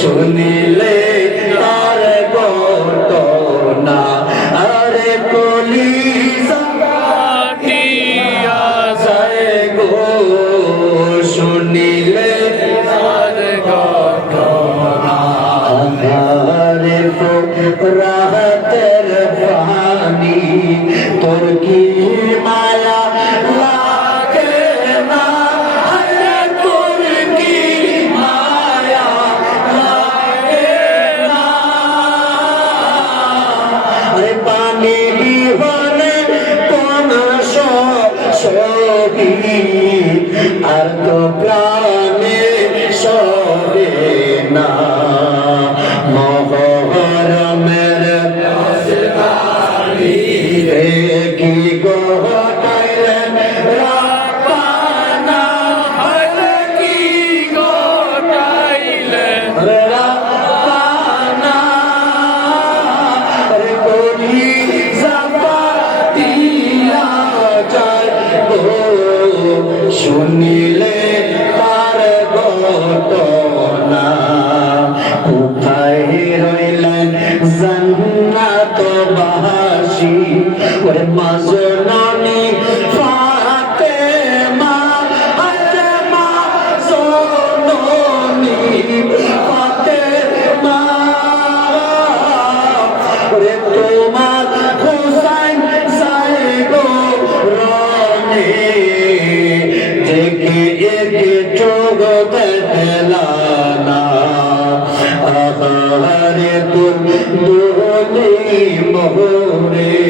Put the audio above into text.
শুনিলে তার গত না আরে কলি গো শুনিলে তার গত না আরে রাহতের পা পানি বিহনে কোনা সবি আর তো প্রাণে সবে না। মহরমের কি গোটাইলেন রাপানা হল কি গোটাইলেন শুনিলে Hare eh.